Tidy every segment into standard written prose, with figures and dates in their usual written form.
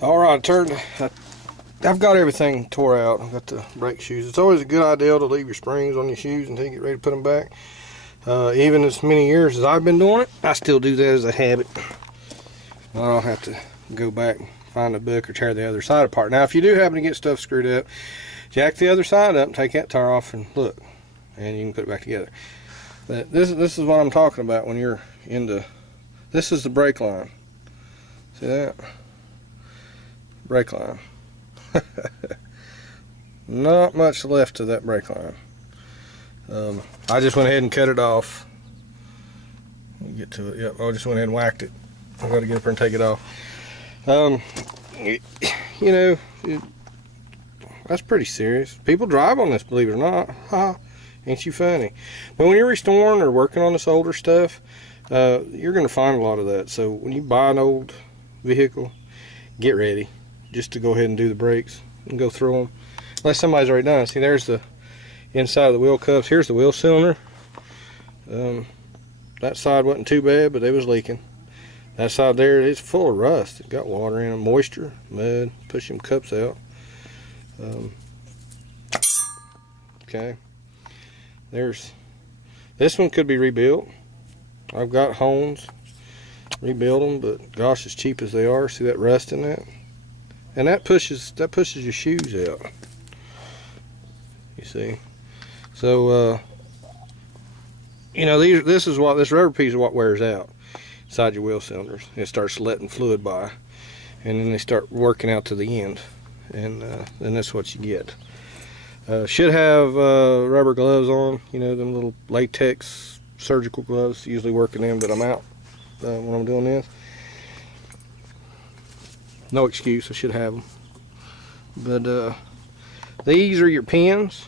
All right, I've got everything tore out. I've got the brake shoes. It's always a good idea to leave your springs on your shoes until you get ready to put them back. Even as many years as I've been doing it, I still do that as a habit. I don't have to go back and find a book or tear the other side apart. Now, if you do happen to get stuff screwed up, jack the other side up, take that tar off, and look, and you can put it back together. But this is what I'm talking about when you're into. This is the brake line. See that? Brake line. Not much left of that brake line. I just went ahead and cut it off. Let me get to it. Yep, I just went ahead and whacked it. I've got to get up there and take it off. You know, that's pretty serious. People drive on this, believe it or not. Ha, ain't you funny? But when you're restoring or working on this older stuff, you're going to find a lot of that. So when you buy an old vehicle, get ready just to go ahead and do the brakes and go through them. Unless somebody's already done it. See, there's the inside of the wheel cups. Here's the wheel cylinder. That side wasn't too bad, but it was leaking. That side there, it's full of rust. It got water in it, moisture, mud. Push them cups out. Okay. This one could be rebuilt. I've got hones, rebuild them, but gosh, as cheap as they are, see that rust in that? And that pushes your shoes out. You see? So you know, this rubber piece is what wears out inside your wheel cylinders. It starts letting fluid by, and then they start working out to the end, and then that's what you get. Should have rubber gloves on, you know, them little latex surgical gloves. Usually work in them, but I'm out when I'm doing this. No excuse, I should have them. But these are your pins.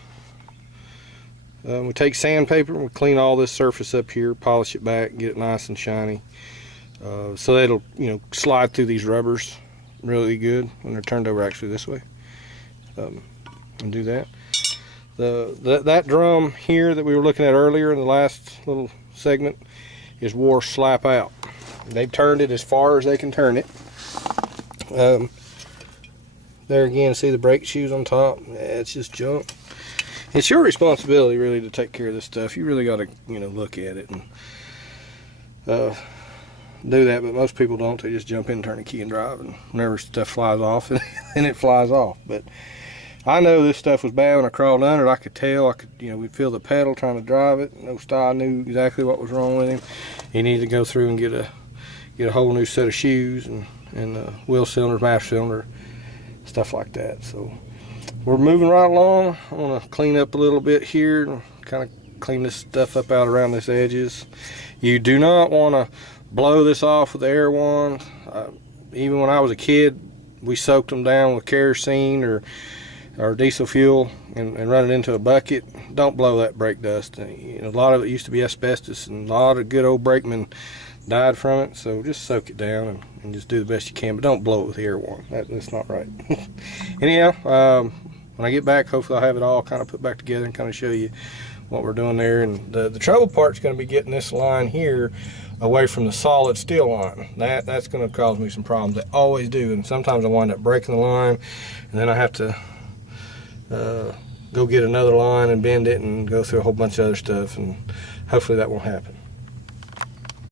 We take sandpaper and we clean all this surface up here, polish it back, get it nice and shiny, so that it'll, you know, slide through these rubbers really good when they're turned over actually this way. And do that. That drum here that we were looking at earlier in the last little segment is wore slap out. They've turned it as far as they can turn it. There again, see the brake shoes on top? Yeah, it's just junk. It's your responsibility really to take care of this stuff. You really got to, you know, look at it and do that, but most people don't. They just jump in, turn the key, and drive, and whenever stuff flies off, and it flies off. But I know this stuff was bad when I crawled under it. I could tell. You know, we'd feel the pedal trying to drive it. No style knew exactly what was wrong with him. He needed to go through and get a whole new set of shoes and wheel cylinders, master cylinder, stuff like that. So we're moving right along. I want to clean up a little bit here and kind of clean this stuff up out around this edges. You do not want to blow this off with the air wand. Even when I was a kid, we soaked them down with kerosene or diesel fuel and run it into a bucket. Don't blow that brake dust. You know, a lot of it used to be asbestos, and a lot of good old brakemen died from it. So just soak it down and just do the best you can, but don't blow it with the air wand. That's not right. Anyhow, when I get back, hopefully I'll have it all kind of put back together and kind of show you what we're doing there. And the trouble part's going to be getting this line here away from the solid steel line. That's going to cause me some problems. They always do, and sometimes I wind up breaking the line, and then I have to go get another line and bend it and go through a whole bunch of other stuff, and hopefully that won't happen.